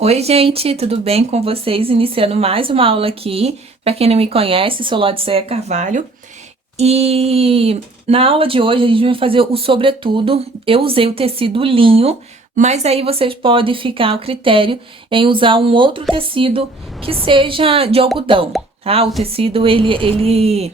Oi, gente, tudo bem com vocês? Iniciando mais uma aula aqui. Para quem não me conhece, sou Laodiceia Carvalho. E na aula de hoje a gente vai fazer o sobretudo. Eu usei o tecido linho, mas aí vocês podem ficar ao critério em usar um outro tecido que seja de algodão, tá? O tecido, ele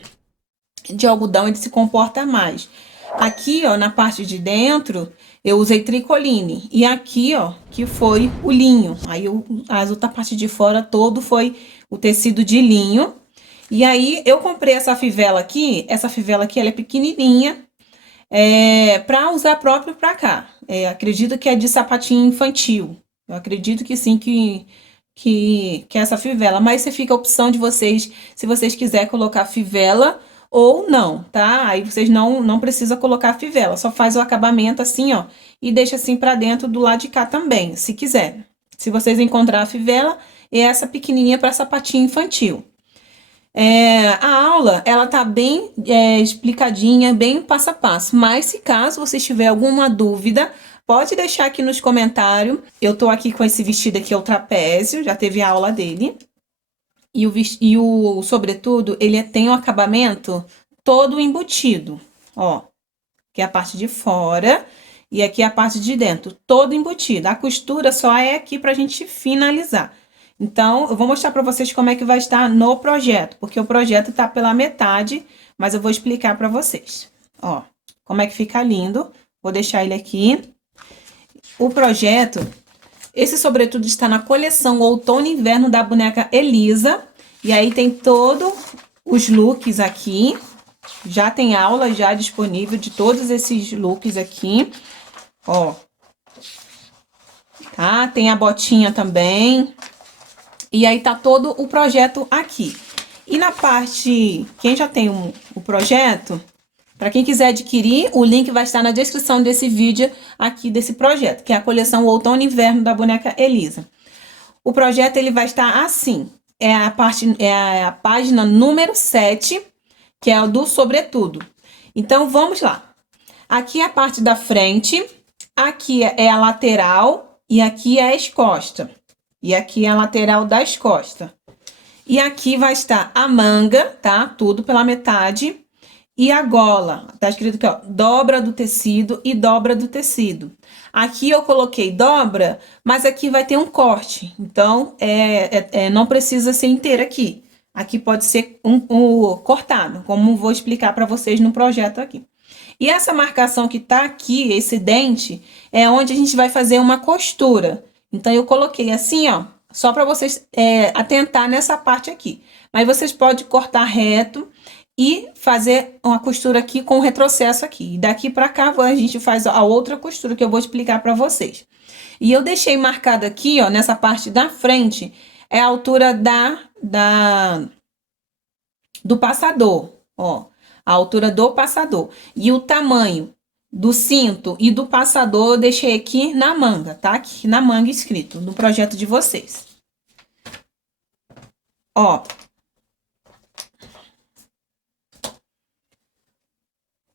de algodão, ele se comporta mais. Aqui, ó, na parte de dentro, eu usei tricoline. E aqui, ó, que foi o linho. Aí, as outra parte de fora todo foi o tecido de linho. E aí, eu comprei essa fivela aqui. Essa fivela aqui, ela é pequenininha. Para usar próprio para cá. Acredito que é de sapatinho infantil. Eu acredito que sim, que é essa fivela. Mas você fica a opção de vocês, se vocês quiserem colocar fivela ou não, tá? Aí vocês não precisam colocar fivela, só faz o acabamento assim, ó, e deixa assim para dentro do lado de cá também, se quiser. Se vocês encontrar a fivela, é essa pequenininha para sapatinho infantil. A aula, ela tá bem explicadinha, bem passo a passo. Mas se caso você tiver alguma dúvida, pode deixar aqui nos comentários. Eu tô aqui com esse vestido aqui, é o trapézio, já teve a aula dele. E o sobretudo, ele tem um acabamento todo embutido, ó. Que é a parte de fora e aqui a parte de dentro, todo embutido. A costura só é aqui pra gente finalizar. Então, eu vou mostrar para vocês como é que vai estar no projeto, porque o projeto tá pela metade, mas eu vou explicar para vocês. Ó, como é que fica lindo. Vou deixar ele aqui. O projeto, esse sobretudo está na coleção Outono e Inverno da boneca Elisa. E aí tem todos os looks aqui. Já tem aula já disponível de todos esses looks aqui. Ó. Tá? Tem a botinha também. E aí tá todo o projeto aqui. E na parte, quem já tem o projeto, para quem quiser adquirir, o link vai estar na descrição desse vídeo aqui desse projeto, que é a coleção Outono e Inverno da boneca Elisa. O projeto ele vai estar assim, é a página número 7, que é o do sobretudo. Então vamos lá. Aqui é a parte da frente, aqui é a lateral e aqui é as costas. E aqui é a lateral das costas. E aqui vai estar a manga, tá? Tudo pela metade. E a gola, tá escrito aqui, ó, dobra do tecido e dobra do tecido. Aqui eu coloquei dobra, mas aqui vai ter um corte. Então, não precisa ser inteira aqui. Aqui pode ser um cortado, como vou explicar para vocês no projeto aqui. E essa marcação que tá aqui, esse dente, é onde a gente vai fazer uma costura. Então, eu coloquei assim, ó, só para vocês atentar nessa parte aqui. Mas vocês podem cortar reto e fazer uma costura aqui com retrocesso aqui. E daqui para cá a gente faz a outra costura que eu vou explicar para vocês. E eu deixei marcado aqui, ó, nessa parte da frente, é a altura do passador, ó, a altura do passador. E o tamanho do cinto e do passador eu deixei aqui na manga, tá? Aqui na manga escrito, no projeto de vocês. Ó,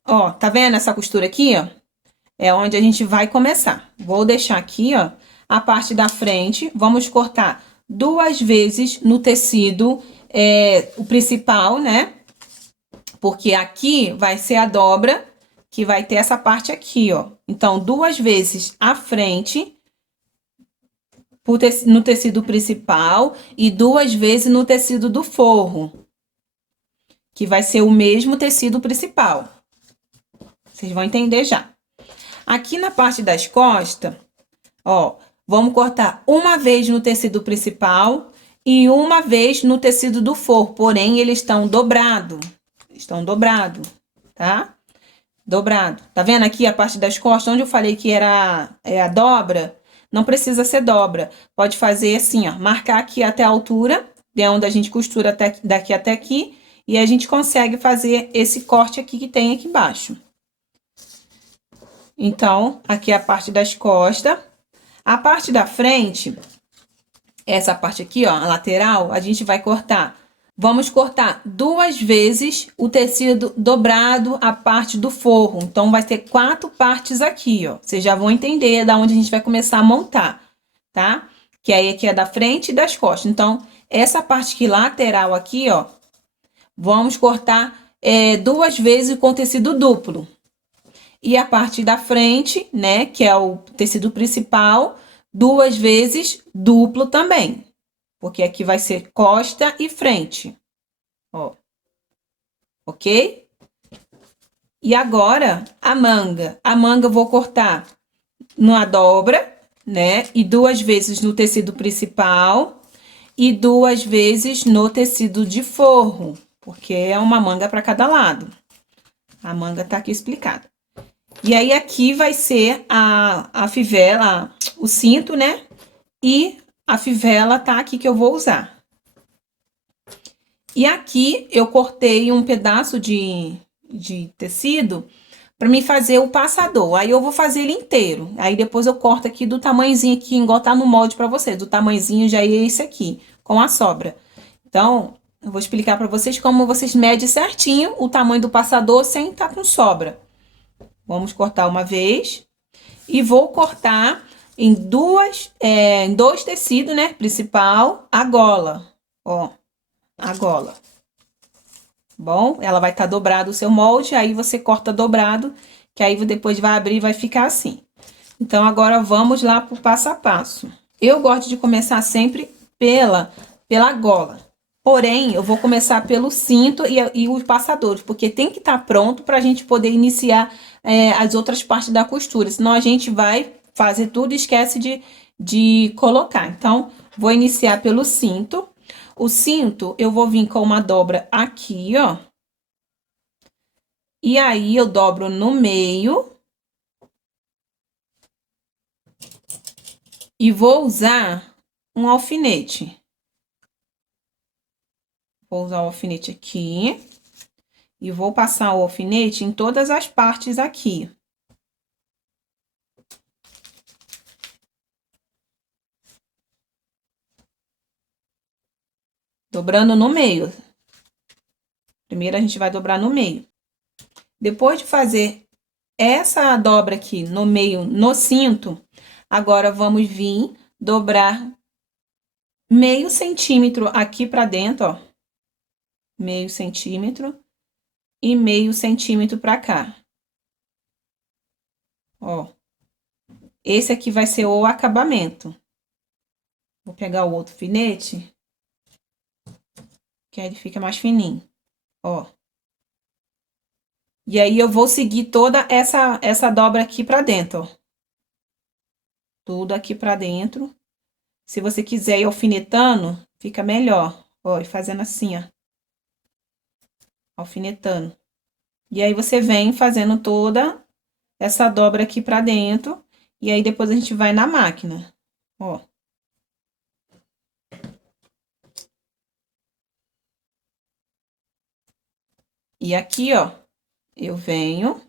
ó, tá vendo essa costura aqui, ó? É onde a gente vai começar. Vou deixar aqui, ó, a parte da frente. Vamos cortar 2 vezes no tecido, o principal, né? Porque aqui vai ser a dobra, que vai ter essa parte aqui, ó. Então, 2 vezes a frente no tecido principal e 2 vezes no tecido do forro, que vai ser o mesmo tecido principal. Vocês vão entender já. Aqui na parte das costas, ó, vamos cortar 1 vez no tecido principal e 1 vez no tecido do forro, porém eles estão dobrados. Estão dobrados, tá? Dobrado. Tá vendo aqui a parte das costas, onde eu falei que era a dobra? Não precisa ser dobra. Pode fazer assim, ó, marcar aqui até a altura, de onde a gente costura daqui até aqui, e a gente consegue fazer esse corte aqui que tem aqui embaixo. Então, aqui é a parte das costas. A parte da frente, essa parte aqui, ó, a lateral, a gente vai cortar. Vamos cortar 2 vezes o tecido dobrado, a parte do forro. Então, vai ter 4 partes aqui, ó. Vocês já vão entender da onde a gente vai começar a montar, tá? que aí aqui é da frente e das costas. Então, essa parte aqui lateral aqui, ó, vamos cortar 2 vezes com tecido duplo. E a parte da frente, né, que é o tecido principal, 2 vezes duplo também. Porque aqui vai ser costa e frente, ó. Ok? E agora, a manga. A manga eu vou cortar numa dobra, né? E 2 vezes no tecido principal e 2 vezes no tecido de forro, porque é uma manga para cada lado. A manga tá aqui explicada. E aí, aqui vai ser a fivela, o cinto, né? E a fivela tá aqui que eu vou usar. E aqui eu cortei um pedaço de tecido para mim fazer o passador. Aí eu vou fazer ele inteiro. Aí depois eu corto aqui do tamanhozinho aqui, igual tá no molde para vocês. Do tamanhozinho já é esse aqui, com a sobra. Então, eu vou explicar para vocês como vocês medem certinho o tamanho do passador sem estar com sobra. Vamos cortar uma vez. E vou cortar em em 2 tecidos, né? Principal, a gola. Ó, a gola. Bom, ela vai estar dobrado o seu molde, aí você corta dobrado, que aí depois vai abrir e vai ficar assim. Então, agora vamos lá pro passo a passo. Eu gosto de começar sempre pela gola. Porém, eu vou começar pelo cinto e os passadores, porque tem que estar pronto para a gente poder iniciar as outras partes da costura. Senão a gente vai fazer tudo e esquece de colocar. Então, vou iniciar pelo cinto. O cinto, eu vou vir com uma dobra aqui, ó. E aí, eu dobro no meio. E vou usar um alfinete. Vou usar o alfinete aqui. E vou passar o alfinete em todas as partes aqui. Dobrando no meio. Primeiro a gente vai dobrar no meio. Depois de fazer essa dobra aqui no meio, no cinto, agora vamos vir dobrar meio centímetro aqui pra dentro, ó. Meio centímetro e meio centímetro pra cá. Ó. Esse aqui vai ser o acabamento. Vou pegar o outro alfinete, que aí ele fica mais fininho, ó. E aí, eu vou seguir toda essa dobra aqui pra dentro, ó. Tudo aqui pra dentro. Se você quiser ir alfinetando, fica melhor. Ó, e fazendo assim, ó. Alfinetando. E aí, você vem fazendo toda essa dobra aqui pra dentro. E aí, depois a gente vai na máquina, ó. E aqui, ó, eu venho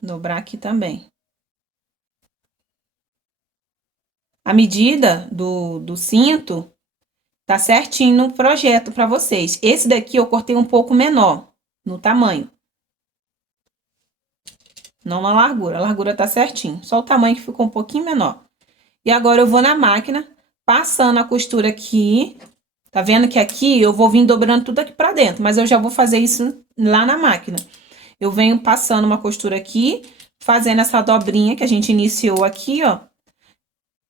dobrar aqui também. A medida do cinto tá certinho no projeto para vocês. Esse daqui eu cortei um pouco menor no tamanho. Não na largura. A largura tá certinho. Só o tamanho que ficou um pouquinho menor. E agora eu vou na máquina, passando a costura aqui. Tá vendo que aqui eu vou vir dobrando tudo aqui pra dentro, mas eu já vou fazer isso lá na máquina. Eu venho passando uma costura aqui, fazendo essa dobrinha que a gente iniciou aqui, ó.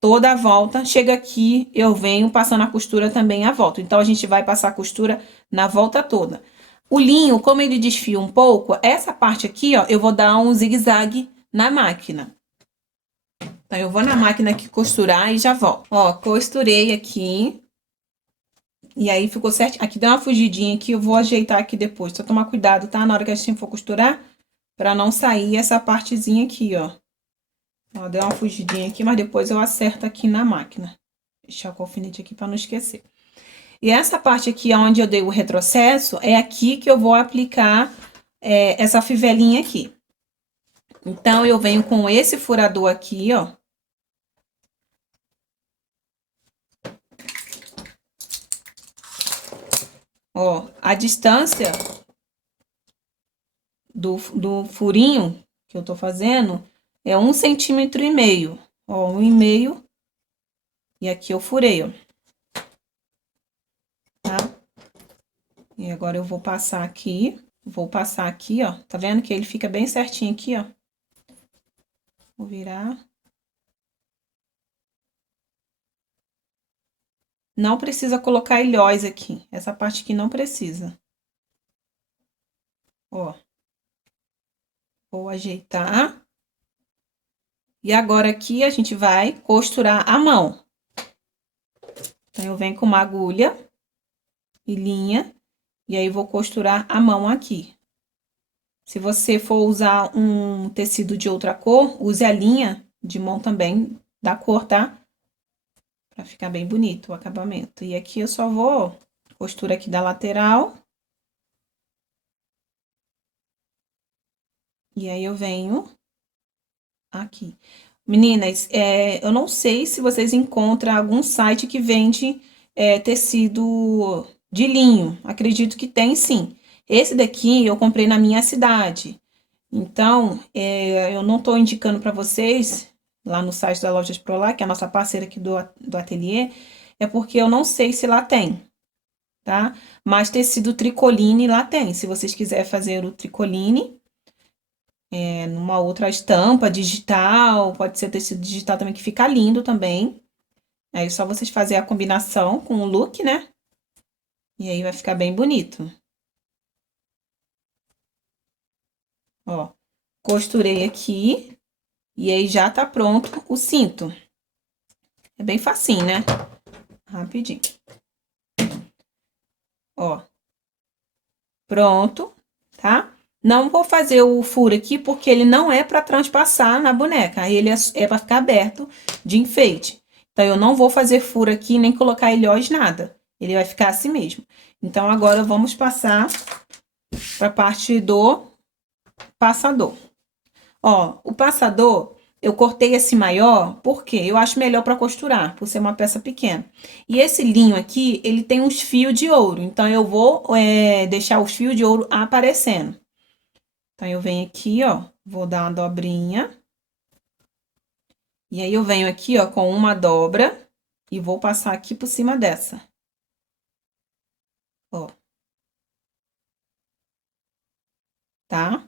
Toda a volta, chega aqui, eu venho passando a costura também à volta. Então, a gente vai passar a costura na volta toda. O linho, como ele desfia um pouco, essa parte aqui, ó, eu vou dar um zigue-zague na máquina. Então, eu vou na máquina aqui costurar e já volto. Ó, costurei aqui. E aí, ficou certo. Aqui deu uma fugidinha aqui, eu vou ajeitar aqui depois. Só tomar cuidado, tá? Na hora que a gente for costurar, pra não sair essa partezinha aqui, ó. Ó, deu uma fugidinha aqui, mas depois eu acerto aqui na máquina. Deixar o alfinete aqui pra não esquecer. E essa parte aqui, onde eu dei o retrocesso, é aqui que eu vou aplicar essa fivelinha aqui. Então, eu venho com esse furador aqui, ó. Ó, a distância do furinho que eu tô fazendo é 1,5 centímetro. Ó, 1,5. E aqui eu furei, ó. Tá? E agora eu vou passar aqui. Vou passar aqui, ó. Tá vendo que ele fica bem certinho aqui, ó. Vou virar. Não precisa colocar ilhóis aqui. Essa parte aqui não precisa. Ó. Vou ajeitar. E agora aqui a gente vai costurar a mão. Então, eu venho com uma agulha e linha. E aí, vou costurar a mão aqui. Se você for usar um tecido de outra cor, use a linha de mão também da cor, tá? Pra ficar bem bonito o acabamento. E aqui eu só vou costura aqui da lateral. E aí, eu venho aqui. Meninas, eu não sei se vocês encontram algum site que vende tecido de linho. Acredito que tem, sim. Esse daqui eu comprei na minha cidade. Então, eu não estou indicando para vocês lá no site da Lojas Prolar, que é a nossa parceira aqui do ateliê, é porque eu não sei se lá tem, tá? Mas tecido tricoline lá tem. Se vocês quiserem fazer o tricoline, numa outra estampa digital, pode ser tecido digital também, que fica lindo também. Aí, só vocês fazerem a combinação com o look, né? E aí vai ficar bem bonito. Ó, costurei aqui. E aí, já tá pronto o cinto. É bem facinho, né? Rapidinho. Ó. Pronto, tá? Não vou fazer o furo aqui, porque ele não é para transpassar na boneca. Aí, ele é para ficar aberto de enfeite. Então, eu não vou fazer furo aqui, nem colocar ilhós, nada. Ele vai ficar assim mesmo. Então, agora, vamos passar para a parte do passador. Ó, o passador, eu cortei esse maior, porque eu acho melhor para costurar, por ser uma peça pequena. E esse linho aqui, ele tem uns fios de ouro, então eu vou deixar os fios de ouro aparecendo. Então, eu venho aqui, ó, vou dar uma dobrinha. E aí, eu venho aqui, ó, com uma dobra e vou passar aqui por cima dessa. Ó. Tá?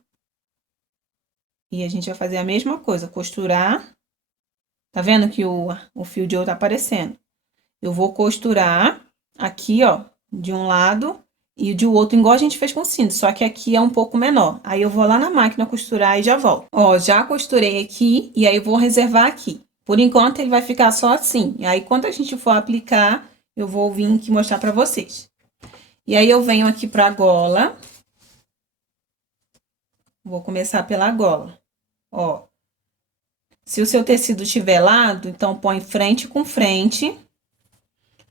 E a gente vai fazer a mesma coisa, costurar. Tá vendo que o fio de ouro tá aparecendo? Eu vou costurar aqui, ó, de um lado e de outro, igual a gente fez com o cinto, só que aqui é um pouco menor. Aí, eu vou lá na máquina costurar e já volto. Ó, já costurei aqui e aí eu vou reservar aqui. Por enquanto, ele vai ficar só assim. E aí, quando a gente for aplicar, eu vou vir aqui mostrar pra vocês. E aí, eu venho aqui pra gola. Vou começar pela gola. Ó. Se o seu tecido tiver lado, então põe frente com frente.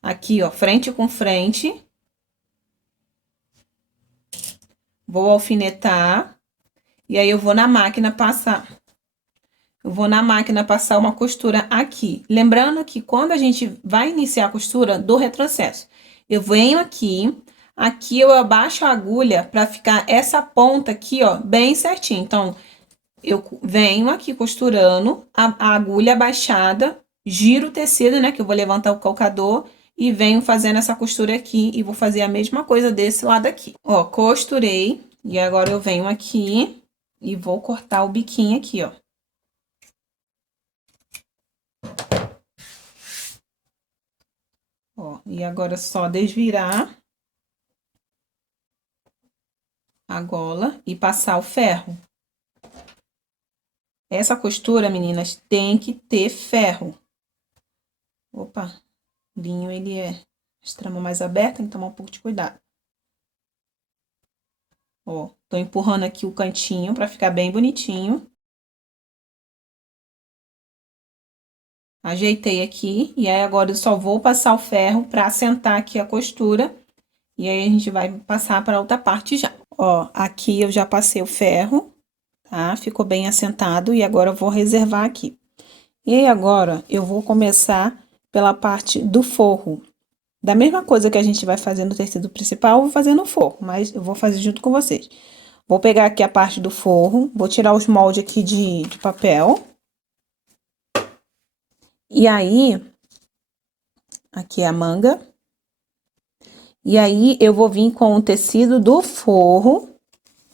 Aqui, ó, frente com frente. Vou alfinetar. E aí, eu vou na máquina passar. Eu vou na máquina passar uma costura aqui. Lembrando que quando a gente vai iniciar a costura do retrocesso, eu venho aqui, aqui eu abaixo a agulha para ficar essa ponta aqui, ó, bem certinho. Então, eu venho aqui costurando a agulha abaixada, giro o tecido, né, que eu vou levantar o calcador e venho fazendo essa costura aqui e vou fazer a mesma coisa desse lado aqui. Ó, costurei e agora eu venho aqui e vou cortar o biquinho aqui, ó. Ó, e agora é só desvirar a gola e passar o ferro. Essa costura, meninas, tem que ter ferro. Opa, o linho, ele é extremo mais aberto, tem que tomar um pouco de cuidado. Ó, tô empurrando aqui o cantinho pra ficar bem bonitinho. Ajeitei aqui, e aí agora eu só vou passar o ferro pra assentar aqui a costura. E aí, a gente vai passar pra outra parte já. Ó, aqui eu já passei o ferro, tá? Ficou bem assentado, e agora eu vou reservar aqui. E aí, agora, eu vou começar pela parte do forro. Da mesma coisa que a gente vai fazer no tecido principal, eu vou fazer no forro, mas eu vou fazer junto com vocês. Vou pegar aqui a parte do forro, vou tirar os moldes aqui de papel. E aí, aqui é a manga. E aí, eu vou vir com o tecido do forro,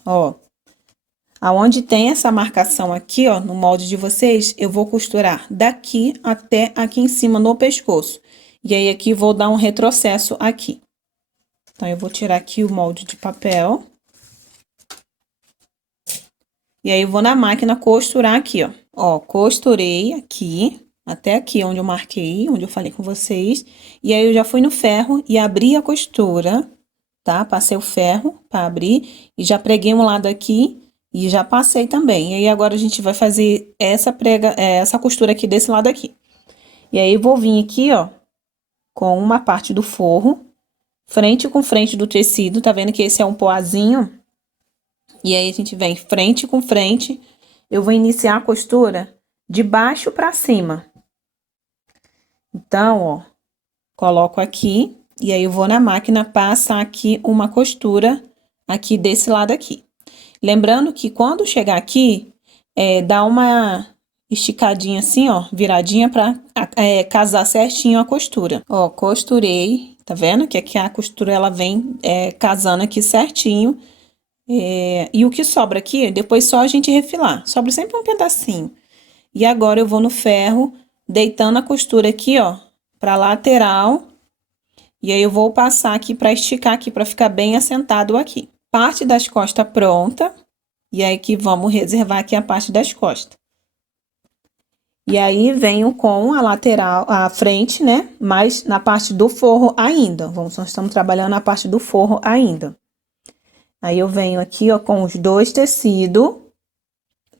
ó. Aonde tem essa marcação aqui, ó, no molde de vocês, eu vou costurar daqui até aqui em cima no pescoço. E aí, aqui, vou dar um retrocesso aqui. Então, eu vou tirar aqui o molde de papel. E aí, eu vou na máquina costurar aqui, ó. Ó, costurei aqui, até aqui onde eu marquei, onde eu falei com vocês. E aí, eu já fui no ferro e abri a costura, tá? Passei o ferro para abrir e já preguei um lado aqui e já passei também. E aí, agora a gente vai fazer essa costura aqui desse lado aqui. E aí, eu vou vir aqui, ó, com uma parte do forro, frente com frente do tecido, tá vendo que esse é um poazinho? E aí, a gente vem frente com frente, eu vou iniciar a costura de baixo para cima. Então, ó, coloco aqui, e aí eu vou na máquina passar aqui uma costura aqui desse lado aqui. Lembrando que quando chegar aqui, dá uma esticadinha assim, ó, viradinha pra casar certinho a costura. Ó, costurei, tá vendo? Que aqui a costura, ela vem casando aqui certinho. E o que sobra aqui, depois só a gente refilar. Sobra sempre um pedacinho. E agora eu vou no ferro, deitando a costura aqui, ó, pra lateral. E aí eu vou passar aqui pra esticar aqui, pra ficar bem assentado aqui. Parte das costas pronta. E aí que vamos reservar aqui a parte das costas. E aí venho com a lateral, a frente, né? Mas na parte do forro ainda. Nós estamos trabalhando na parte do forro ainda. Aí eu venho aqui, ó, com os dois tecidos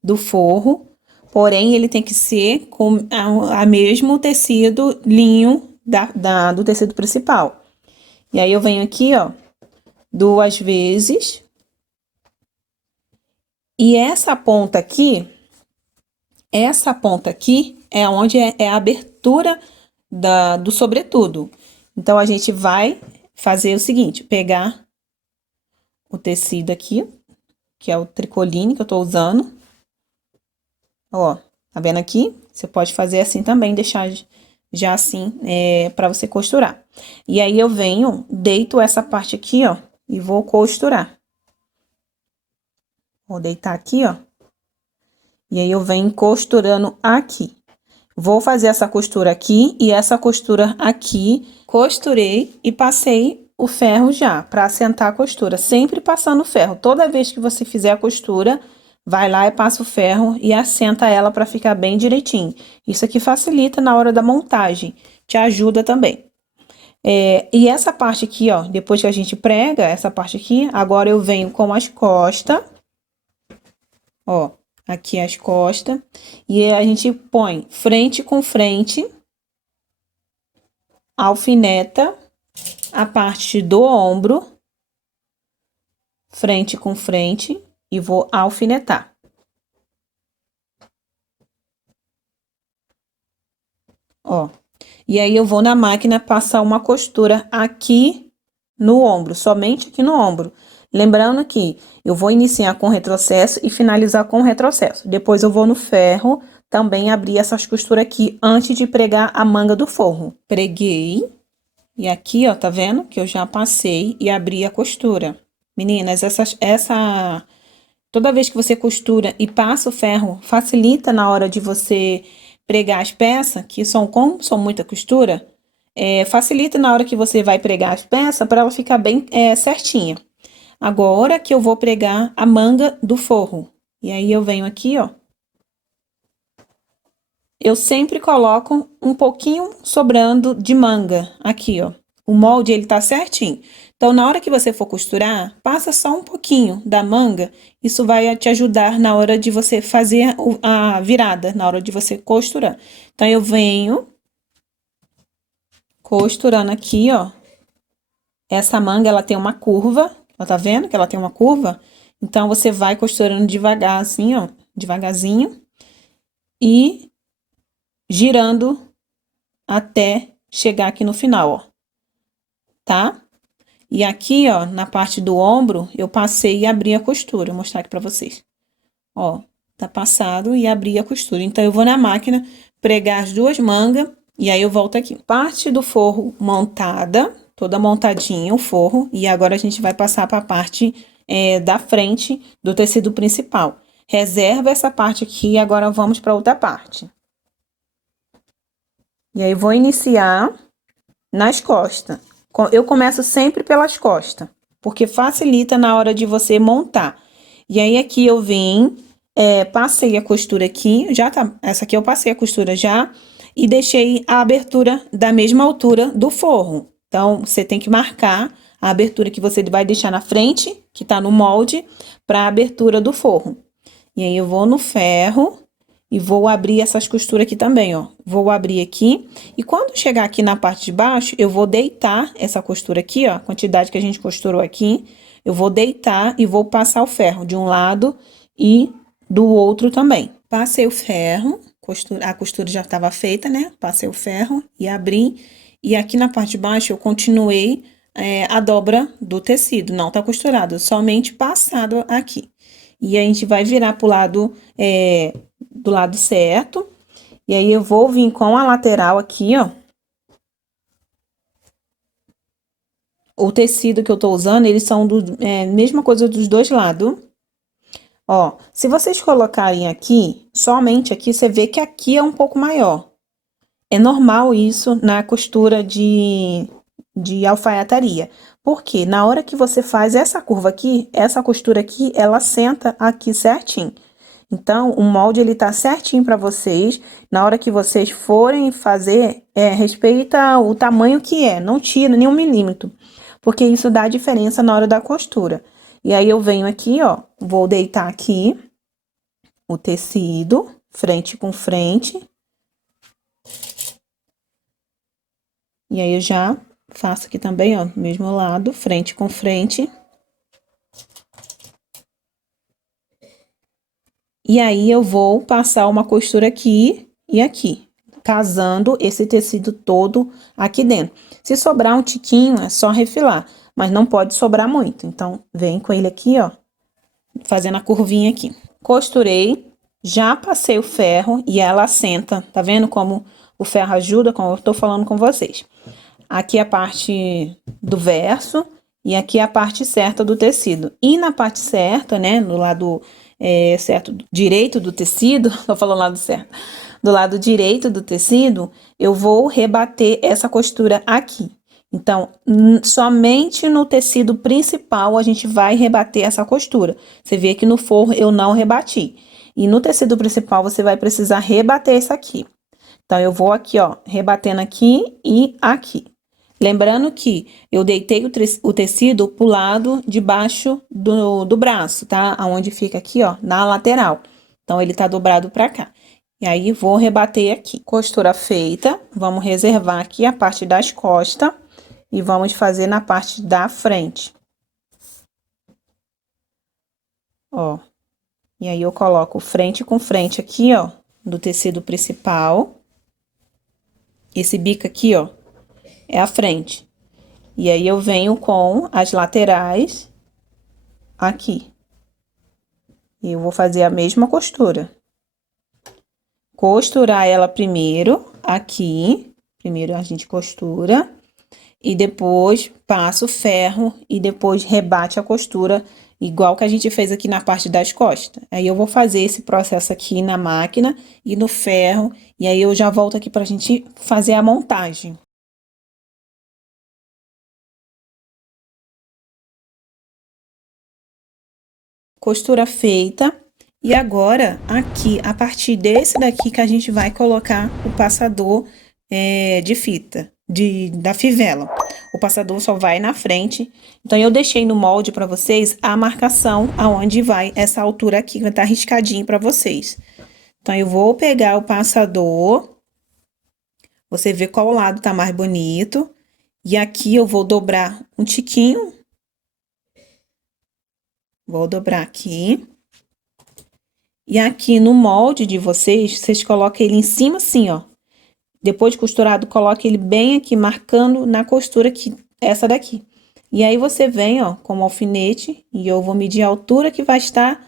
do forro. Porém, ele tem que ser com a mesmo tecido linho do tecido principal. E aí, eu venho aqui, ó, 2 vezes. E essa ponta aqui é onde é a abertura do sobretudo. Então, a gente vai fazer o seguinte, pegar o tecido aqui, que é o tricoline que eu tô usando. Ó, tá vendo aqui? Você pode fazer assim também, deixar já assim, pra você costurar. E aí, eu venho, deito essa parte aqui, ó, e vou costurar. Vou deitar aqui, ó. E aí, eu venho costurando aqui. Vou fazer essa costura aqui e essa costura aqui. Costurei e passei o ferro já, pra assentar a costura. Sempre passando o ferro. Toda vez que você fizer a costura, vai lá e passa o ferro e assenta ela pra ficar bem direitinho. Isso aqui facilita na hora da montagem. Te ajuda também. E essa parte aqui, ó, depois que a gente prega essa parte aqui, agora eu venho com as costas. Ó, aqui as costas. E a gente põe frente com frente. Alfineta a parte do ombro. Frente com frente. E vou alfinetar. Ó. E aí, eu vou na máquina passar uma costura aqui no ombro, somente aqui no ombro. Lembrando que eu vou iniciar com retrocesso e finalizar com retrocesso. Depois, eu vou no ferro, também abrir essas costuras aqui, antes de pregar a manga do forro. Preguei. E aqui, ó, tá vendo? Que eu já passei e abri a costura. Meninas, toda vez que você costura e passa o ferro, facilita na hora de você pregar as peças, que como são muita costura, facilita na hora que você vai pregar as peças para ela ficar bem certinha. Agora que eu vou pregar a manga do forro. E aí, eu venho aqui, ó. Eu sempre coloco um pouquinho sobrando de manga aqui, ó. O molde, ele tá certinho. Então, na hora que você for costurar, passa só um pouquinho da manga. Isso vai te ajudar na hora de você fazer a virada, na hora de você costurar. Então, eu venho costurando aqui, ó. Essa manga, ela tem uma curva. Ó, tá vendo que ela tem uma curva? Então, você vai costurando devagar, assim, ó. Devagarzinho. E girando até chegar aqui no final, ó. Tá? E aqui, ó, na parte do ombro, eu passei e abri a costura. Vou mostrar aqui pra vocês. Ó, tá passado e abri a costura. Então, eu vou na máquina pregar as duas mangas e aí eu volto aqui. Parte do forro montada, toda montadinha o forro, e agora a gente vai passar para a parte da frente do tecido principal. Reserva essa parte aqui e agora vamos para outra parte. E aí vou iniciar nas costas. Eu começo sempre pelas costas, porque facilita na hora de você montar. E aí aqui eu vim, passei a costura aqui, já tá, essa aqui eu passei a costura já, e deixei a abertura da mesma altura do forro. Então, você tem que marcar a abertura que você vai deixar na frente, que tá no molde, para a abertura do forro. E aí eu vou no ferro e vou abrir essas costuras aqui também, ó. Vou abrir aqui e quando chegar aqui na parte de baixo, eu vou deitar essa costura aqui, ó, a quantidade que a gente costurou aqui, eu vou deitar e vou passar o ferro de um lado e do outro também. Passei o ferro, a costura já estava feita, né? Passei o ferro e abri. E aqui na parte de baixo eu continuei a dobra do tecido, não tá costurado, somente passado aqui. E a gente vai virar pro lado, do lado certo. E aí eu vou vir com a lateral aqui, ó. O tecido que eu tô usando, eles são mesma coisa dos dois lados. Ó, se vocês colocarem aqui, somente aqui, você vê que aqui é um pouco maior. É normal isso na costura de alfaiataria. Porque na hora que você faz essa curva aqui, essa costura aqui, ela senta aqui certinho. Então, o molde, ele tá certinho pra vocês. Na hora que vocês forem fazer, respeita o tamanho que é. Não tira nem 1 milímetro. Porque isso dá diferença na hora da costura. E aí, eu venho aqui, ó, vou deitar aqui o tecido, frente com frente. E aí, eu já faço aqui também, ó, do mesmo lado, frente com frente. E aí, eu vou passar uma costura aqui e aqui, casando esse tecido todo aqui dentro. Se sobrar um tiquinho, é só refilar, mas não pode sobrar muito. Então, vem com ele aqui, ó, fazendo a curvinha aqui. Costurei, já passei o ferro e ela assenta, tá vendo como o ferro ajuda, como eu tô falando com vocês. Aqui a parte do verso e aqui a parte certa do tecido. E na parte certa, né, no lado certo, direito do tecido, tô falando lado certo, do lado direito do tecido, eu vou rebater essa costura aqui. Então, somente no tecido principal a gente vai rebater essa costura. Você vê que no forro eu não rebati. E no tecido principal você vai precisar rebater isso aqui. Então, eu vou aqui, ó, rebatendo aqui e aqui. Lembrando que eu deitei o tecido pro lado de baixo do braço, tá? Aonde fica aqui, ó, na lateral. Então, ele tá dobrado pra cá. E aí, vou rebater aqui. Costura feita, vamos reservar aqui a parte das costas e vamos fazer na parte da frente. Ó. E aí, eu coloco frente com frente aqui, ó, do tecido principal. Esse bico aqui, ó, é a frente. E aí, eu venho com as laterais aqui. E eu vou fazer a mesma costura. Costurar ela primeiro, aqui. Primeiro a gente costura. E depois passa o ferro e depois rebate a costura, igual que a gente fez aqui na parte das costas. Aí, eu vou fazer esse processo aqui na máquina e no ferro. E aí, eu já volto aqui pra gente fazer a montagem. Costura feita. E agora, aqui, a partir desse daqui que a gente vai colocar o passador de fita, da fivela. O passador só vai na frente. Então, eu deixei no molde para vocês a marcação aonde vai essa altura aqui, vai estar riscadinho para vocês. Então, eu vou pegar o passador. Você vê qual lado tá mais bonito. E aqui eu vou dobrar um tiquinho. Vou dobrar aqui. E aqui no molde de vocês colocam ele em cima assim, ó. Depois de costurado, coloque ele bem aqui, marcando na costura aqui, essa daqui. E aí, você vem, ó, com o alfinete, e eu vou medir a altura que vai estar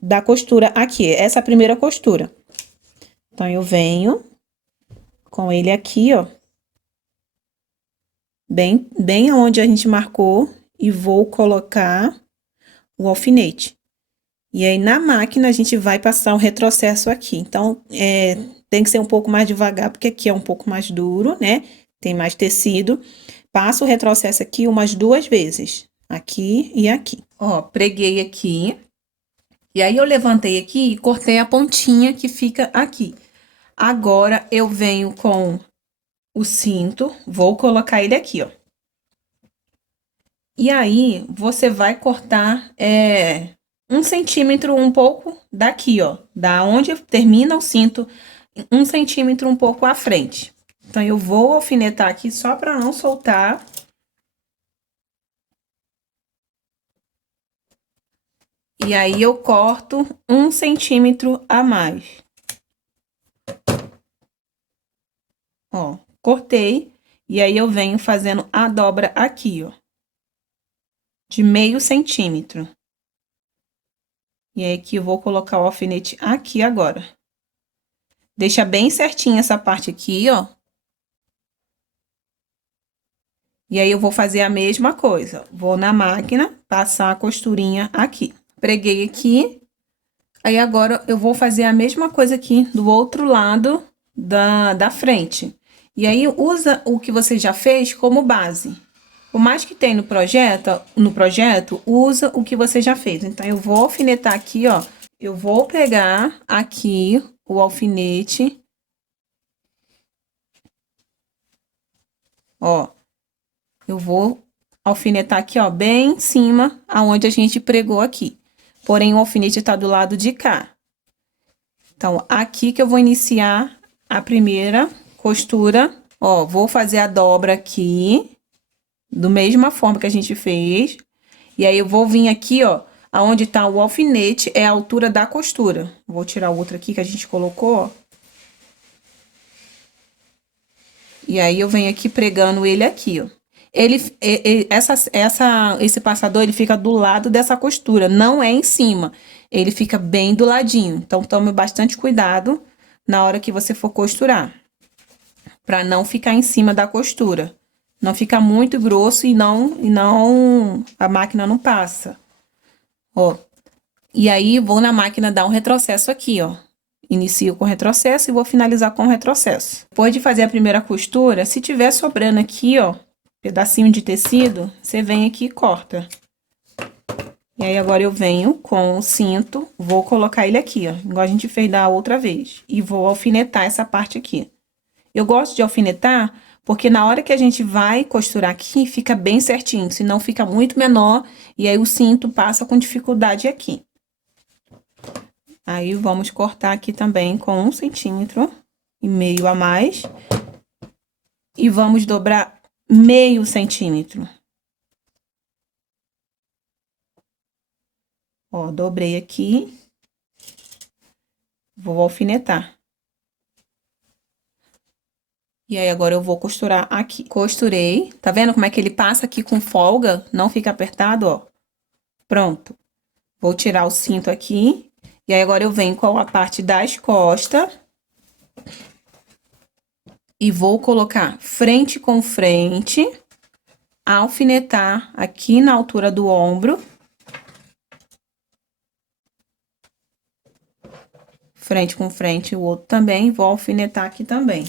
da costura aqui, essa primeira costura. Então, eu venho com ele aqui, ó. Bem onde a gente marcou e vou colocar o alfinete. E aí, na máquina, a gente vai passar um retrocesso aqui. Então, tem que ser um pouco mais devagar, porque aqui é um pouco mais duro, né? Tem mais tecido. Passo o retrocesso aqui umas 2 vezes. Aqui e aqui. Ó, preguei aqui. E aí, eu levantei aqui e cortei a pontinha que fica aqui. Agora, eu venho com o cinto, vou colocar ele aqui, ó. E aí, você vai cortar 1 centímetro um pouco daqui, ó. Da onde termina o cinto, 1 centímetro um pouco à frente. Então, eu vou alfinetar aqui só para não soltar. E aí, eu corto 1 centímetro a mais. Ó, cortei. E aí, eu venho fazendo a dobra aqui, ó. De meio centímetro. E aí, aqui eu vou colocar o alfinete aqui agora. Deixa bem certinho essa parte aqui, ó. E aí, eu vou fazer a mesma coisa. Vou na máquina, passar a costurinha aqui. Preguei aqui. Aí, agora, eu vou fazer a mesma coisa aqui do outro lado da frente. E aí, usa o que você já fez como base. O mais que tem no projeto, usa o que você já fez. Então, eu vou alfinetar aqui, ó. Eu vou pegar aqui o alfinete. Ó. Eu vou alfinetar aqui, ó, bem em cima, aonde a gente pregou aqui. Porém, o alfinete tá do lado de cá. Então, aqui que eu vou iniciar a primeira costura. Ó, vou fazer a dobra aqui, da mesma forma que a gente fez. E aí, eu vou vir aqui, ó, aonde tá o alfinete, é a altura da costura. Vou tirar o outro aqui que a gente colocou, ó. E aí, eu venho aqui pregando ele aqui, ó. Esse passador, ele fica do lado dessa costura, não é em cima. Ele fica bem do ladinho. Então, tome bastante cuidado na hora que você for costurar. Pra não ficar em cima da costura. Não fica muito grosso e a máquina não passa. Ó. E aí, vou na máquina dar um retrocesso aqui, ó. Inicio com retrocesso e vou finalizar com retrocesso. Depois de fazer a primeira costura, se tiver sobrando aqui, ó, pedacinho de tecido, você vem aqui e corta. E aí, agora eu venho com o cinto, vou colocar ele aqui, ó, igual a gente fez da outra vez. E vou alfinetar essa parte aqui. Eu gosto de alfinetar porque na hora que a gente vai costurar aqui, fica bem certinho, senão fica muito menor e aí o cinto passa com dificuldade aqui. Aí, vamos cortar aqui também com 1,5 centímetro a mais. E vamos dobrar meio centímetro. Ó, dobrei aqui. Vou alfinetar. E aí, agora eu vou costurar aqui. Costurei. Tá vendo como é que ele passa aqui com folga? Não fica apertado, ó. Pronto. Vou tirar o cinto aqui. E aí, agora eu venho com a parte das costas. E vou colocar frente com frente, alfinetar aqui na altura do ombro. Frente com frente, o outro também, vou alfinetar aqui também.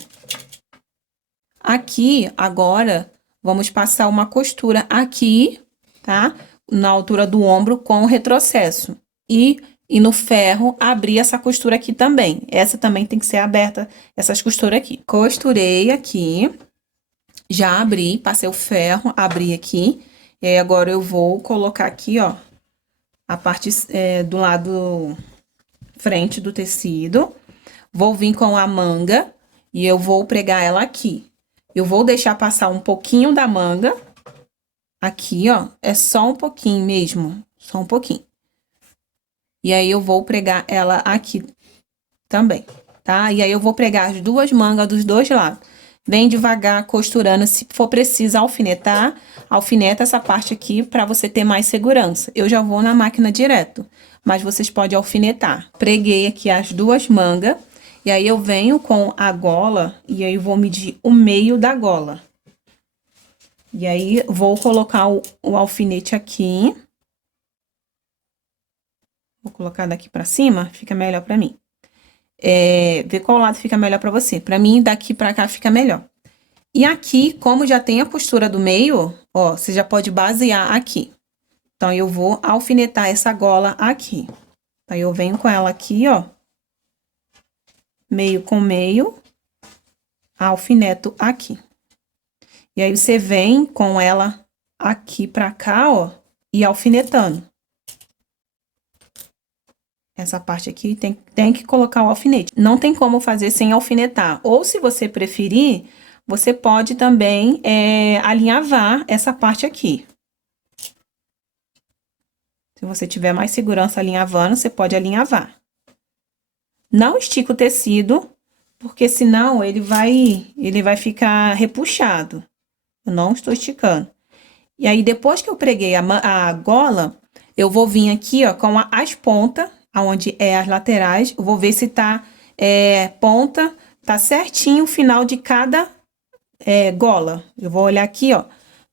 Aqui, agora, vamos passar uma costura aqui, tá? Na altura do ombro com o retrocesso. E no ferro, abrir essa costura aqui também. Essa também tem que ser aberta, essas costuras aqui. Costurei aqui. Já abri, passei o ferro, abri aqui. E aí, agora eu vou colocar aqui, ó, a parte do lado frente do tecido. Vou vir com a manga e eu vou pregar ela aqui. Eu vou deixar passar um pouquinho da manga. Aqui, ó, é só um pouquinho mesmo, só um pouquinho. E aí, eu vou pregar ela aqui também, tá? E aí, eu vou pregar as 2 mangas dos 2 lados. Bem devagar, costurando. Se for preciso alfinetar, alfineta essa parte aqui pra você ter mais segurança. Eu já vou na máquina direto, mas vocês podem alfinetar. Preguei aqui as 2 mangas. E aí eu venho com a gola e aí vou medir o meio da gola. E aí vou colocar o alfinete aqui. Vou colocar daqui pra cima, fica melhor pra mim. Ver qual lado fica melhor pra você. Pra mim, daqui pra cá fica melhor. E aqui, como já tem a costura do meio, ó, você já pode basear aqui. Então, eu vou alfinetar essa gola aqui. Aí, eu venho com ela aqui, ó. Meio com meio. Alfineto aqui. E aí, você vem com ela aqui pra cá, ó. E alfinetando. Essa parte aqui tem que colocar o alfinete. Não tem como fazer sem alfinetar. Ou, se você preferir, você pode também alinhavar essa parte aqui. Se você tiver mais segurança alinhavando, você pode alinhavar. Não estica o tecido, porque senão ele vai ficar repuxado. Eu não estou esticando. E aí, depois que eu preguei a gola, eu vou vir aqui, ó, com as pontas, aonde é as laterais. Eu vou ver se tá ponta, tá certinho o final de cada gola. Eu vou olhar aqui, ó.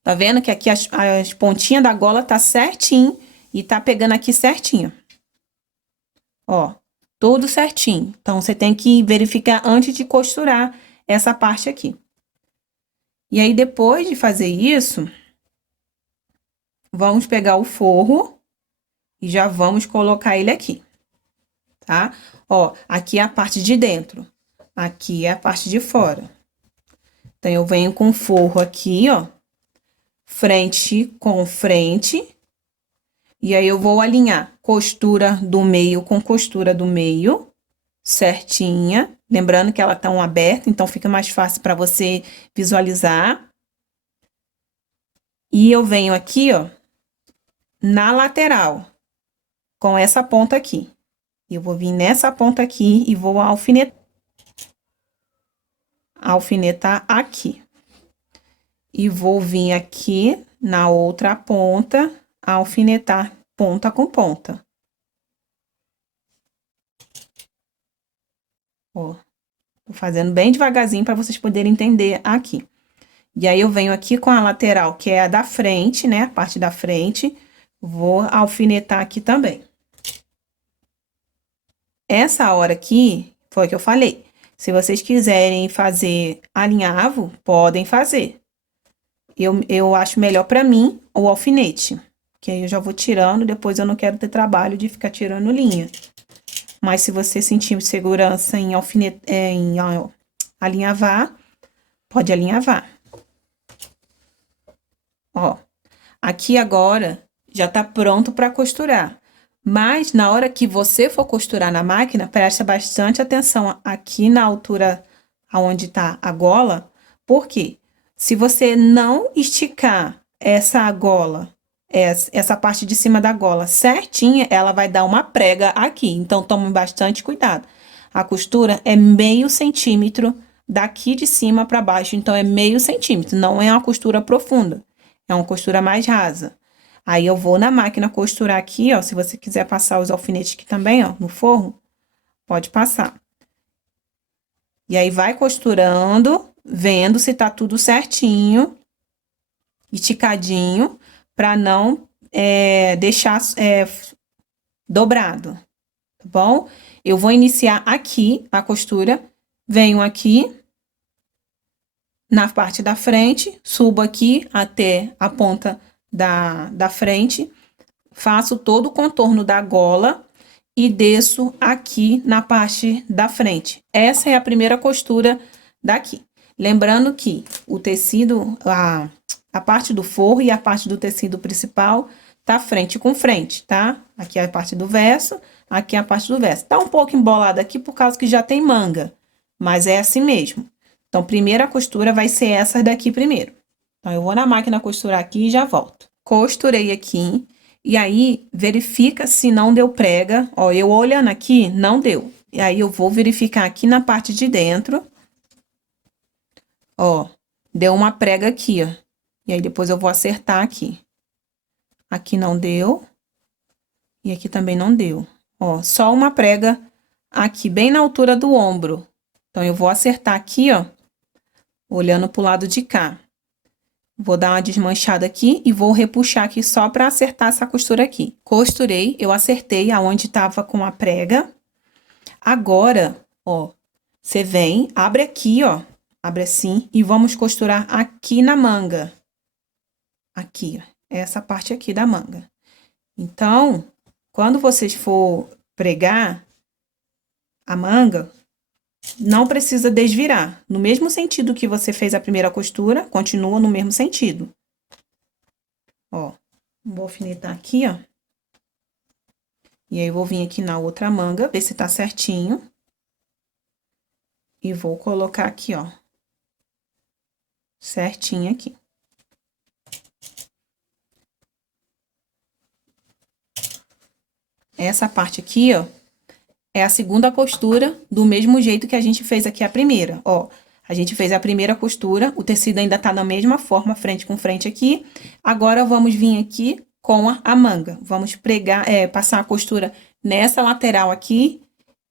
Tá vendo que aqui as pontinhas da gola tá certinho e tá pegando aqui certinho. Ó, tudo certinho. Então, você tem que verificar antes de costurar essa parte aqui. E aí, depois de fazer isso, vamos pegar o forro e já vamos colocar ele aqui, tá? Ó, aqui é a parte de dentro, aqui é a parte de fora. Então, eu venho com o forro aqui, ó, frente com frente. E aí, eu vou alinhar costura do meio com costura do meio, certinha. Lembrando que ela tá aberta, então fica mais fácil para você visualizar. E eu venho aqui, ó, na lateral, com essa ponta aqui. Eu vou vir nessa ponta aqui e vou alfinetar aqui. E vou vir aqui na outra ponta, alfinetar ponta com ponta. Ó, tô fazendo bem devagarzinho para vocês poderem entender aqui. E aí, eu venho aqui com a lateral, que é a da frente, né? A parte da frente. Vou alfinetar aqui também. Essa hora aqui, foi o que eu falei. Se vocês quiserem fazer alinhavo, podem fazer. Eu acho melhor pra mim o alfinete. Que aí eu já vou tirando, depois eu não quero ter trabalho de ficar tirando linha. Mas se você sentir segurança em alinhavar, pode alinhavar. Ó, aqui agora já tá pronto para costurar. Mas na hora que você for costurar na máquina, presta bastante atenção aqui na altura aonde tá a gola, porque se você não esticar essa gola, essa parte de cima da gola certinha, ela vai dar uma prega aqui. Então, tome bastante cuidado. A costura é meio centímetro daqui de cima para baixo, então é meio centímetro, não é uma costura profunda, é uma costura mais rasa. Aí, eu vou na máquina costurar aqui, ó, se você quiser passar os alfinetes aqui também, ó, no forro, pode passar. E aí, vai costurando, vendo se tá tudo certinho, esticadinho, pra não deixar dobrado, tá bom? Eu vou iniciar aqui a costura, venho aqui na parte da frente, subo aqui até a ponta da frente, faço todo o contorno da gola e desço aqui na parte da frente. Essa é a primeira costura daqui. Lembrando que o tecido, a parte do forro e a parte do tecido principal tá frente com frente, tá? Aqui é a parte do verso, aqui é a parte do verso. Tá um pouco embolada aqui por causa que já tem manga, mas é assim mesmo. Então, primeira costura vai ser essa daqui primeiro. Então, eu vou na máquina costurar aqui e já volto. Costurei aqui, e aí, verifica se não deu prega. Ó, eu olhando aqui, não deu. E aí, eu vou verificar aqui na parte de dentro. Ó, deu uma prega aqui, ó. E aí, depois eu vou acertar aqui. Aqui não deu. E aqui também não deu. Ó, só uma prega aqui, bem na altura do ombro. Então, eu vou acertar aqui, ó, olhando pro lado de cá. Vou dar uma desmanchada aqui e vou repuxar aqui só pra acertar essa costura aqui. Costurei, eu acertei aonde tava com a prega. Agora, ó, você vem, abre aqui, ó, abre assim e vamos costurar aqui na manga. Aqui, ó, essa parte aqui da manga. Então, quando vocês for pregar a manga, não precisa desvirar. No mesmo sentido que você fez a primeira costura, continua no mesmo sentido. Ó, vou alfinetar aqui, ó. E aí, eu vou vir aqui na outra manga, ver se tá certinho. E vou colocar aqui, ó. Certinho aqui. Essa parte aqui, ó, é a segunda costura, do mesmo jeito que a gente fez aqui a primeira, ó. A gente fez a primeira costura, o tecido ainda tá da mesma forma, frente com frente aqui. Agora, vamos vir aqui com a manga. Vamos pregar, passar a costura nessa lateral aqui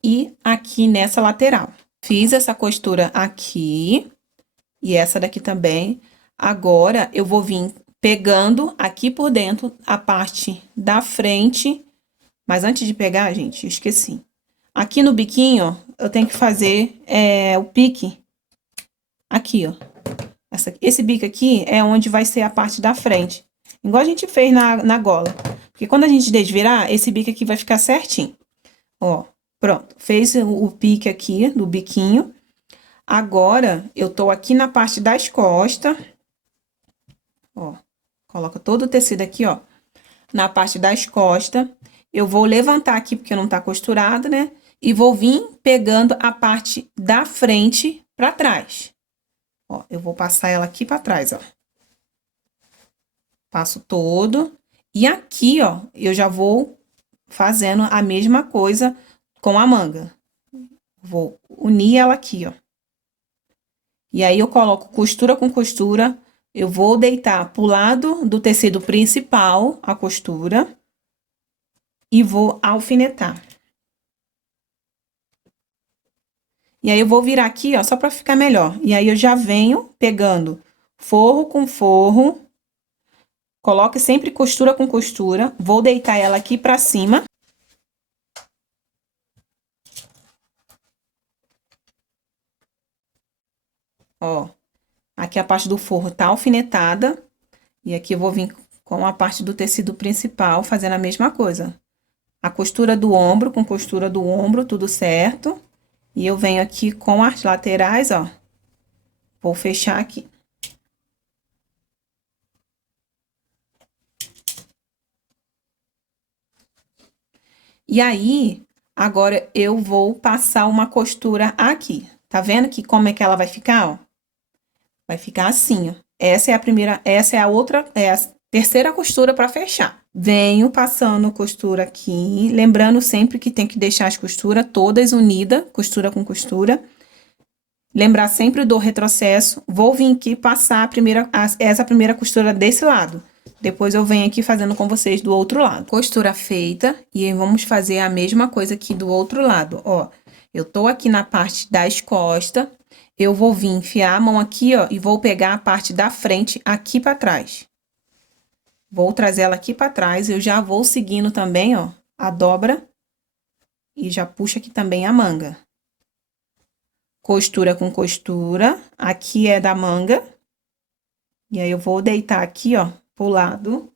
e aqui nessa lateral. Fiz essa costura aqui e essa daqui também. Agora, eu vou vir pegando aqui por dentro a parte da frente. Mas antes de pegar, gente, eu esqueci. Aqui no biquinho, ó, eu tenho que fazer o pique. Aqui, ó. Esse bico aqui é onde vai ser a parte da frente. Igual a gente fez na gola. Porque quando a gente desvirar, esse bico aqui vai ficar certinho. Ó, pronto. Fez o pique aqui do biquinho. Agora, eu tô aqui na parte das costas. Ó, coloca todo o tecido aqui, ó. Na parte das costas. Eu vou levantar aqui, porque não tá costurado, né? E vou vir pegando a parte da frente pra trás. Ó, eu vou passar ela aqui pra trás, ó. Passo todo. E aqui, ó, eu já vou fazendo a mesma coisa com a manga. Vou unir ela aqui, ó. E aí, eu coloco costura com costura. Eu vou deitar pro lado do tecido principal a costura. E vou alfinetar. E aí, eu vou virar aqui, ó, só pra ficar melhor. E aí, eu já venho pegando forro com forro. Coloque sempre costura com costura. Vou deitar ela aqui pra cima. Ó, aqui a parte do forro tá alfinetada. E aqui eu vou vir com a parte do tecido principal, fazendo a mesma coisa. A costura do ombro com costura do ombro, tudo certo. E eu venho aqui com as laterais, ó. Vou fechar aqui. E aí, agora eu vou passar uma costura aqui. Tá vendo que como é que ela vai ficar, ó? Vai ficar assim, ó. Essa é a primeira, essa é a outra, é a terceira costura pra fechar. Venho passando costura aqui, lembrando sempre que tem que deixar as costuras todas unidas, costura com costura. Lembrar sempre do retrocesso. Vou vir aqui passar essa primeira costura desse lado. Depois eu venho aqui fazendo com vocês do outro lado. Costura feita, e aí vamos fazer a mesma coisa aqui do outro lado, ó. Eu tô aqui na parte das costas, eu vou vir enfiar a mão aqui, ó, e vou pegar a parte da frente aqui pra trás. Vou trazer ela aqui pra trás, eu já vou seguindo também, ó, a dobra, e já puxo aqui também a manga. Costura com costura, aqui é da manga, e aí eu vou deitar aqui, ó, pro lado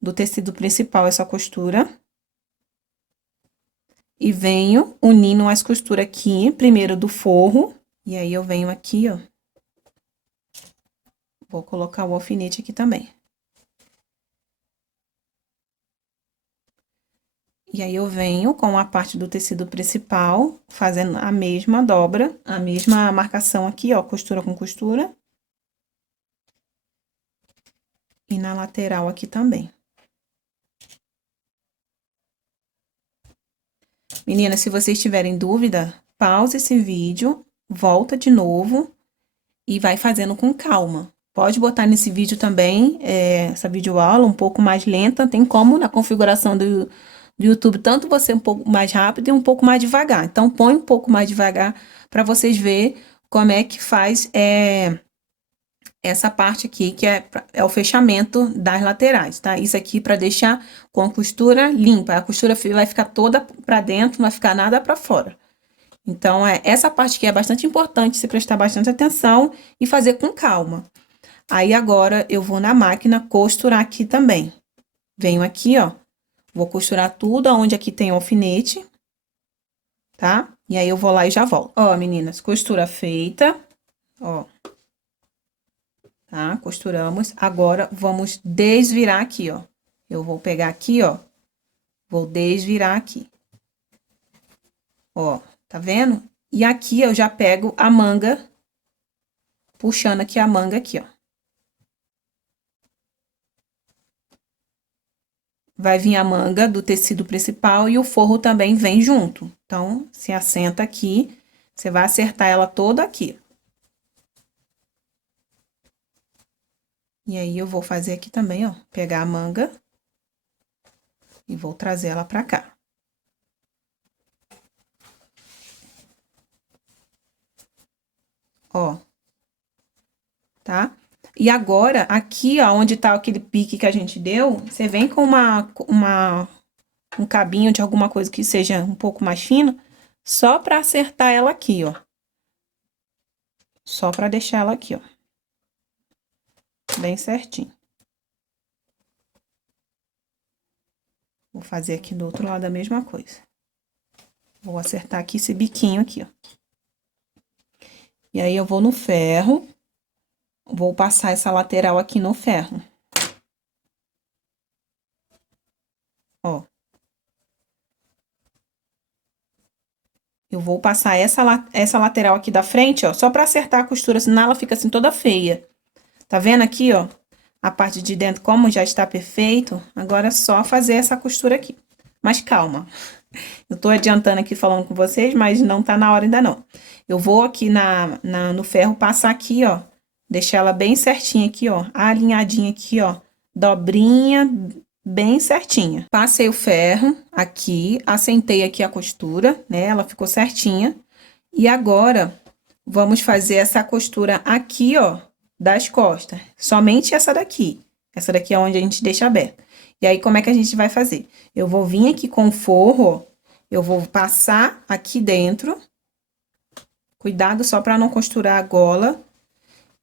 do tecido principal essa costura. E venho unindo as costuras aqui, primeiro do forro, e aí eu venho aqui, ó. Vou colocar o alfinete aqui também. E aí, eu venho com a parte do tecido principal, fazendo a mesma dobra, a mesma marcação aqui, ó, costura com costura. E na lateral aqui também. Meninas, se vocês tiverem dúvida, pause esse vídeo, volta de novo e vai fazendo com calma. Pode botar nesse vídeo também, essa videoaula um pouco mais lenta, tem como na configuração do YouTube, tanto você um pouco mais rápido e um pouco mais devagar. Então, põe um pouco mais devagar para vocês verem como é que faz essa parte aqui, que é o fechamento das laterais, tá? Isso aqui para deixar com a costura limpa. A costura vai ficar toda para dentro, não vai ficar nada para fora. Então, essa parte aqui é bastante importante, se prestar bastante atenção e fazer com calma. Aí, agora, eu vou na máquina costurar aqui também. Venho aqui, ó, vou costurar tudo onde aqui tem o alfinete, tá? E aí, eu vou lá e já volto. Ó, meninas, costura feita, ó. Tá? Costuramos. Agora, vamos desvirar aqui, ó. Eu vou pegar aqui, ó, vou desvirar aqui. Ó, tá vendo? E aqui eu já pego a manga, puxando aqui a manga aqui, ó. Vai vir a manga do tecido principal e o forro também vem junto. Então, se assenta aqui, você vai acertar ela toda aqui. E aí, eu vou fazer aqui também, ó, pegar a manga e vou trazer ela pra cá. Ó, tá? E agora, aqui, ó, onde tá aquele pique que a gente deu, você vem com um cabinho de alguma coisa que seja um pouco mais fino, só pra acertar ela aqui, ó. Só pra deixar ela aqui, ó. Bem certinho. Vou fazer aqui do outro lado a mesma coisa. Vou acertar aqui esse biquinho aqui, ó. E aí, eu vou no ferro, vou passar essa lateral aqui no ferro. Ó. Eu vou passar essa lateral aqui da frente, ó, só pra acertar a costura, senão ela fica assim toda feia. Tá vendo aqui, ó? A parte de dentro, como já está perfeito, agora é só fazer essa costura aqui. Mas calma. Eu tô adiantando aqui falando com vocês, mas não tá na hora ainda não. Eu vou aqui no ferro passar aqui, ó. Deixar ela bem certinha aqui, ó. Alinhadinha aqui, ó. Dobrinha, bem certinha. Passei o ferro aqui, assentei aqui a costura, né? Ela ficou certinha. E agora, vamos fazer essa costura aqui, ó, das costas. Somente essa daqui. Essa daqui é onde a gente deixa aberto. E aí, como é que a gente vai fazer? Eu vou vir aqui com o forro, ó. Eu vou passar aqui dentro. Cuidado só pra não costurar a gola.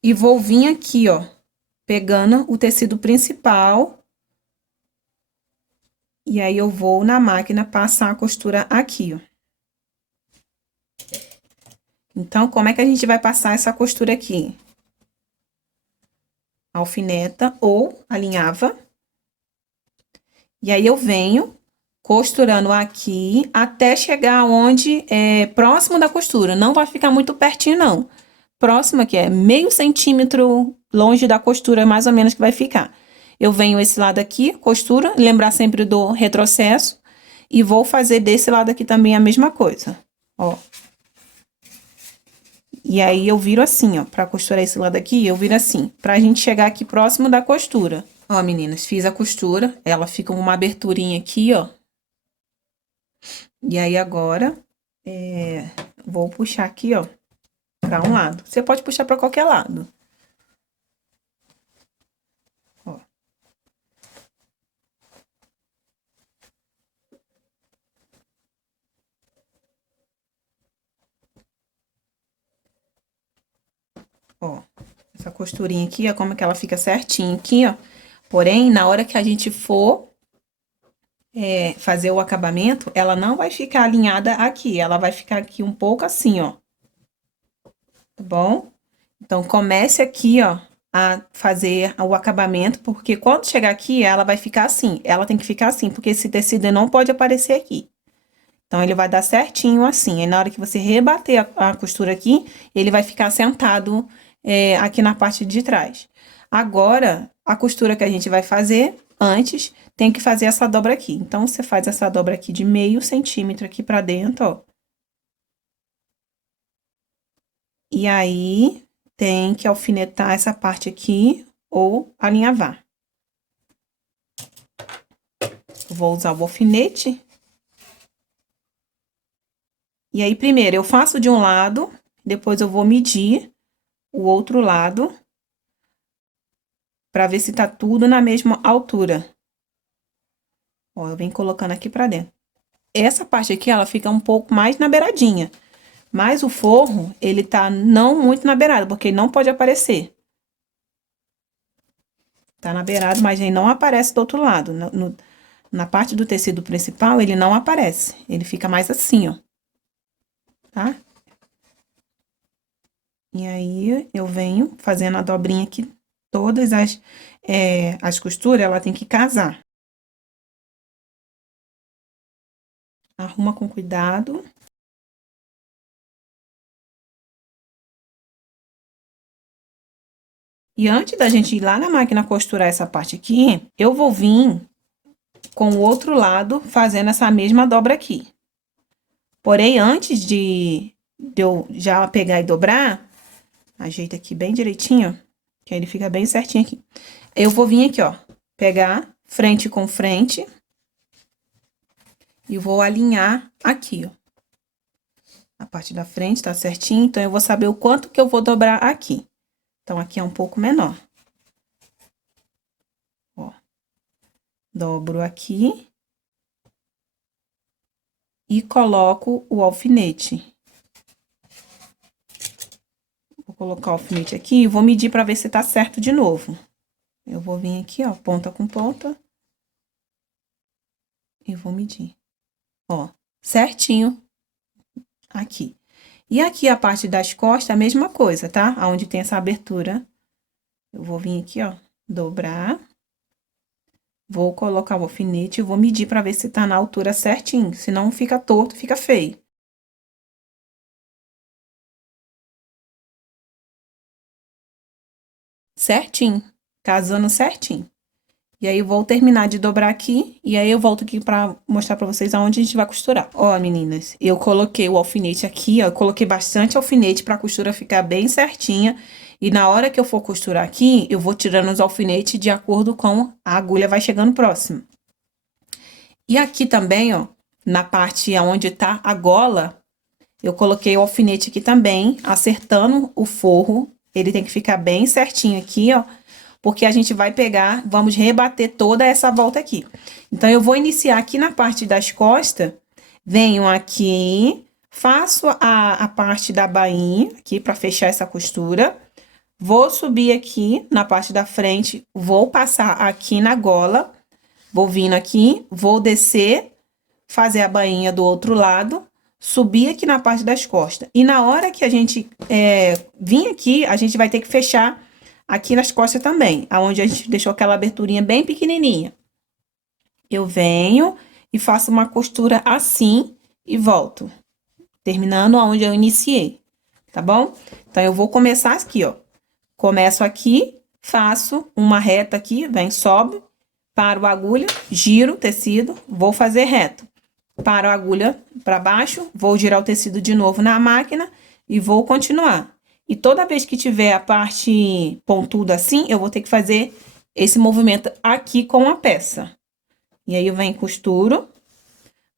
E vou vir aqui, ó, pegando o tecido principal. E aí, eu vou na máquina passar a costura aqui, ó. Então, como é que a gente vai passar essa costura aqui? Alfineta ou alinhava. E aí, eu venho costurando aqui até chegar onde é próximo da costura. Não vai ficar muito pertinho, não. Próximo aqui é meio centímetro longe da costura, mais ou menos, que vai ficar. Eu venho esse lado aqui, costura, lembrar sempre do retrocesso. E vou fazer desse lado aqui também a mesma coisa, ó. E aí, eu viro assim, ó, pra costurar esse lado aqui, eu viro assim, pra gente chegar aqui próximo da costura. Ó, meninas, fiz a costura, ela fica com uma aberturinha aqui, ó. E aí, agora, vou puxar aqui, ó, pra um lado. Você pode puxar pra qualquer lado. Ó. Ó, essa costurinha aqui, ó, como é que ela fica certinho aqui, ó. Porém, na hora que a gente for fazer o acabamento, ela não vai ficar alinhada aqui, ela vai ficar aqui um pouco assim, ó. Tá bom? Então, comece aqui, ó, a fazer o acabamento, porque quando chegar aqui, ela vai ficar assim. Ela tem que ficar assim, porque esse tecido não pode aparecer aqui. Então, ele vai dar certinho assim. Aí, na hora que você rebater a costura aqui, ele vai ficar sentado aqui na parte de trás. Agora, a costura que a gente vai fazer antes, tem que fazer essa dobra aqui. Então, você faz essa dobra aqui de meio centímetro aqui pra dentro, ó. E aí, tem que alfinetar essa parte aqui ou alinhavar. Eu vou usar o alfinete. E aí, primeiro, eu faço de um lado, depois eu vou medir o outro lado, pra ver se tá tudo na mesma altura. Ó, eu venho colocando aqui pra dentro. Essa parte aqui, ela fica um pouco mais na beiradinha. Mas o forro, ele tá não muito na beirada, porque ele não pode aparecer. Tá na beirada, mas ele não aparece do outro lado. Na parte do tecido principal, ele não aparece. Ele fica mais assim, ó. Tá? E aí, eu venho fazendo a dobrinha aqui. Todas as costuras, ela tem que casar. Arruma com cuidado. E antes da gente ir lá na máquina costurar essa parte aqui, eu vou vir com o outro lado fazendo essa mesma dobra aqui. Porém, antes de eu já pegar e dobrar, ajeita aqui bem direitinho, que aí ele fica bem certinho aqui. Eu vou vir aqui, ó, pegar frente com frente e vou alinhar aqui, ó. A parte da frente tá certinho, então eu vou saber o quanto que eu vou dobrar aqui. Então, aqui é um pouco menor. Ó. Dobro aqui. E coloco o alfinete. Vou colocar o alfinete aqui e vou medir pra ver se tá certo de novo. Eu vou vir aqui, ó, ponta com ponta. E vou medir. Ó, certinho aqui. E aqui a parte das costas, a mesma coisa, tá? Aonde tem essa abertura. Eu vou vir aqui, ó, dobrar. Vou colocar o alfinete e vou medir pra ver se tá na altura certinho. Senão fica torto, fica feio. Certinho, casando certinho. E aí, eu vou terminar de dobrar aqui, e aí eu volto aqui pra mostrar pra vocês aonde a gente vai costurar. Ó, meninas, eu coloquei o alfinete aqui, ó, eu coloquei bastante alfinete pra costura ficar bem certinha. E na hora que eu for costurar aqui, eu vou tirando os alfinetes de acordo com a agulha vai chegando próximo. E aqui também, ó, na parte onde tá a gola, eu coloquei o alfinete aqui também, acertando o forro. Ele tem que ficar bem certinho aqui, ó, porque a gente vai pegar, vamos rebater toda essa volta aqui. Então, eu vou iniciar aqui na parte das costas, venho aqui, faço a parte da bainha, aqui, pra fechar essa costura. Vou subir aqui na parte da frente, vou passar aqui na gola, vou vindo aqui, vou descer, fazer a bainha do outro lado, subir aqui na parte das costas. E na hora que a gente vir aqui, a gente vai ter que fechar aqui nas costas também, aonde a gente deixou aquela aberturinha bem pequenininha. Eu venho e faço uma costura assim e volto, terminando aonde eu iniciei, tá bom? Então, eu vou começar aqui, ó. Começo aqui, faço uma reta aqui, vem, sobe, paro a agulha, giro o tecido, vou fazer reto. Paro a agulha para baixo, vou girar o tecido de novo na máquina e vou continuar. E toda vez que tiver a parte pontuda assim, eu vou ter que fazer esse movimento aqui com a peça. E aí, eu venho, costuro,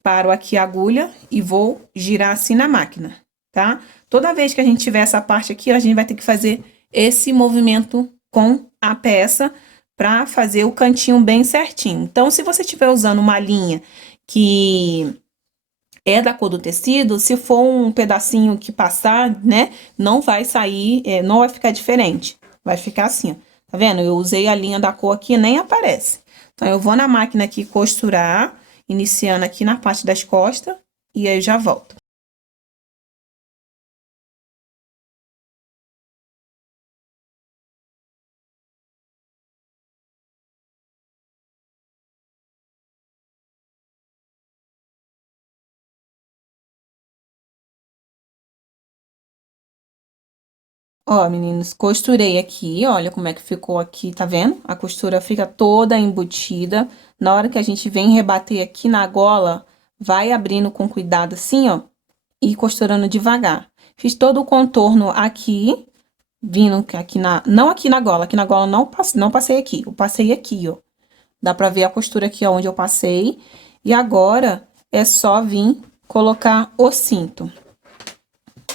paro aqui a agulha e vou girar assim na máquina, tá? Toda vez que a gente tiver essa parte aqui, a gente vai ter que fazer esse movimento com a peça para fazer o cantinho bem certinho. Então, se você estiver usando uma linha que é da cor do tecido, se for um pedacinho que passar, né, não vai sair, não vai ficar diferente. Vai ficar assim, ó. Tá vendo? Eu usei a linha da cor aqui, nem aparece. Então, eu vou na máquina aqui costurar, iniciando aqui na parte das costas, e aí eu já volto. Ó, meninos, costurei aqui, olha como é que ficou aqui, tá vendo? A costura fica toda embutida. Na hora que a gente vem rebater aqui na gola, vai abrindo com cuidado assim, ó, e costurando devagar. Fiz todo o contorno aqui, vindo aqui não aqui na gola não passei aqui, eu passei aqui, ó. Dá pra ver a costura aqui, ó, onde eu passei. E agora é só vir colocar o cinto.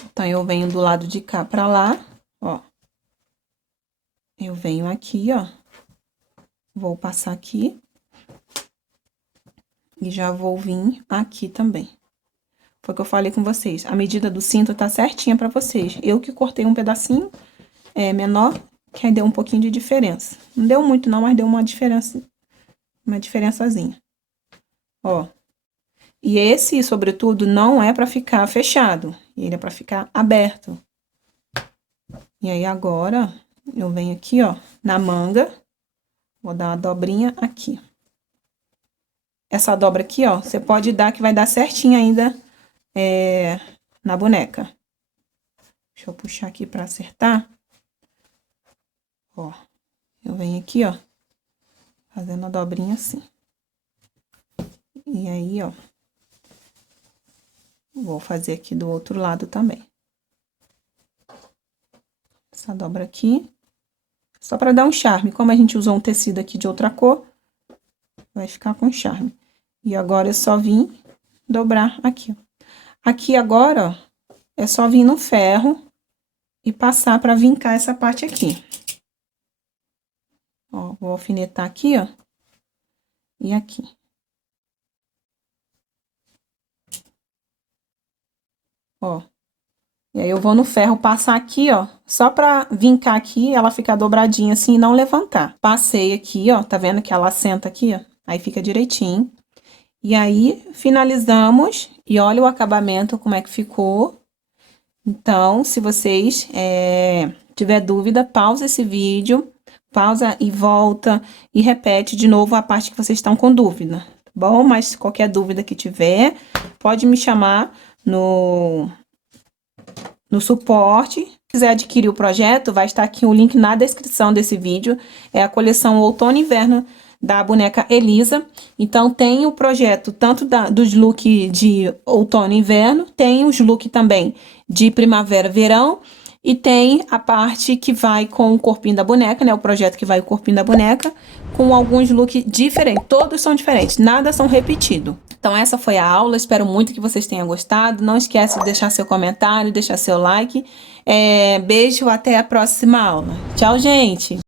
Então, eu venho do lado de cá pra lá, ó. Eu venho aqui, ó. Vou passar aqui. E já vou vir aqui também. Foi o que eu falei com vocês. A medida do cinto tá certinha pra vocês. Eu que cortei um pedacinho menor, que aí deu um pouquinho de diferença. Não deu muito não, mas deu uma diferençazinha. Ó. E esse, sobretudo, não é pra ficar fechado. Ele é pra ficar aberto. E aí, agora, eu venho aqui, ó, na manga. Vou dar uma dobrinha aqui. Essa dobra aqui, ó, você pode dar que vai dar certinho ainda na boneca. Deixa eu puxar aqui pra acertar. Ó, eu venho aqui, ó, fazendo a dobrinha assim. E aí, ó, vou fazer aqui do outro lado também. Essa dobra aqui, só pra dar um charme. Como a gente usou um tecido aqui de outra cor, vai ficar com charme. E agora é só vir dobrar aqui, ó. Aqui agora, ó, é só vir no ferro e passar pra vincar essa parte aqui. Ó, vou alfinetar aqui, ó, e aqui. Ó. E aí, eu vou no ferro passar aqui, ó, só pra vincar aqui, ela ficar dobradinha assim e não levantar. Passei aqui, ó, tá vendo que ela assenta aqui, ó? Aí fica direitinho. E aí, finalizamos, e olha o acabamento, como é que ficou. Então, se vocês tiver dúvida, pausa esse vídeo, pausa e volta, e repete de novo a parte que vocês estão com dúvida, tá bom? Mas qualquer dúvida que tiver, pode me chamar no suporte. Se quiser adquirir o projeto, vai estar aqui o link na descrição desse vídeo. É a coleção Outono e Inverno da boneca Elisa. Então, tem o projeto tanto dos looks de outono e inverno, tem os looks também de primavera, verão, e tem a parte que vai com o corpinho da boneca, né? O projeto que vai o corpinho da boneca, com alguns looks diferentes. Todos são diferentes, nada são repetidos. Então, essa foi a aula, espero muito que vocês tenham gostado. Não esquece de deixar seu comentário, deixar seu like. Beijo, até a próxima aula. Tchau, gente!